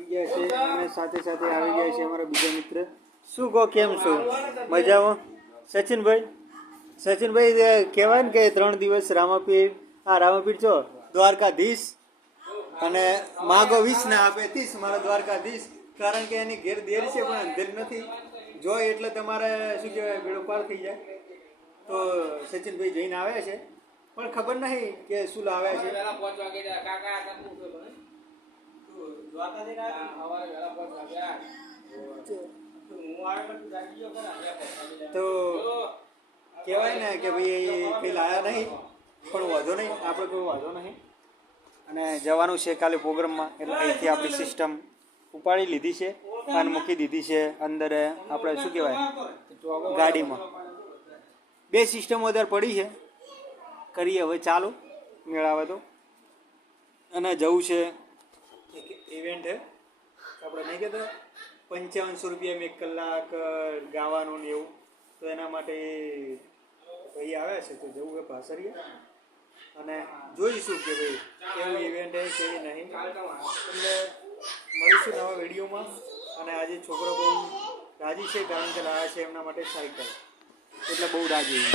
આવી ગયા છે અને સાથે સાથે આવી ગયા છે અમારા બીજા મિત્ર. શું કહો, કેમ છો? મજામાં? સચિનભાઈ કહેવાય ને કે 3 દિવસ રામાપીર છો દ્વારકાધીશ અને માગો 20 ને આપે 30 મારા દ્વારકાધીશ. કારણ કે એની ઘેર દેર છે પણ અંધેર નથી જોઈ એટલે તમારે શું કહેવાય બેડો પાર થઈ જાય. તો સચિનભાઈ જઈને આવ્યા છે પણ ખબર નહીં કે શું લાવ્યા છે. તો કહેવાય ને કે ભાઈ કંઈ લાયા નહીં પણ વાંધો નહીં, આપણે કોઈ વાંધો નહીં. અને જવાનું છે કાલે પ્રોગ્રામમાં એટલે અહીંથી આપણી સિસ્ટમ ઉપાડી લીધી છે અને મૂકી દીધી છે અંદર આપણે શું કહેવાય ગાડીમાં. 2 સિસ્ટમ વધારે પડી છે, કરીએ હવે ચાલુ મેળાવે તો. અને જવું છે એક ઇવેન્ટ છે આપણે નહીં કહેતા 5500 રૂપિયા એક કલાક ગાવાનું ને એવું, તો એના માટે ભાઈ આવ્યા છે તો જવું છે ભાસરીએ અને જોઈશું કે ભાઈ કેવું ઇવેન્ટ છે કેવી નહીં. એટલે મળીશું નવા વિડીયોમાં. અને આજે છોકરો બહુ રાજી છે કારણ કે લાવ્યા છે એમના માટે સાયકલ, એટલે બહુ રાજી છે.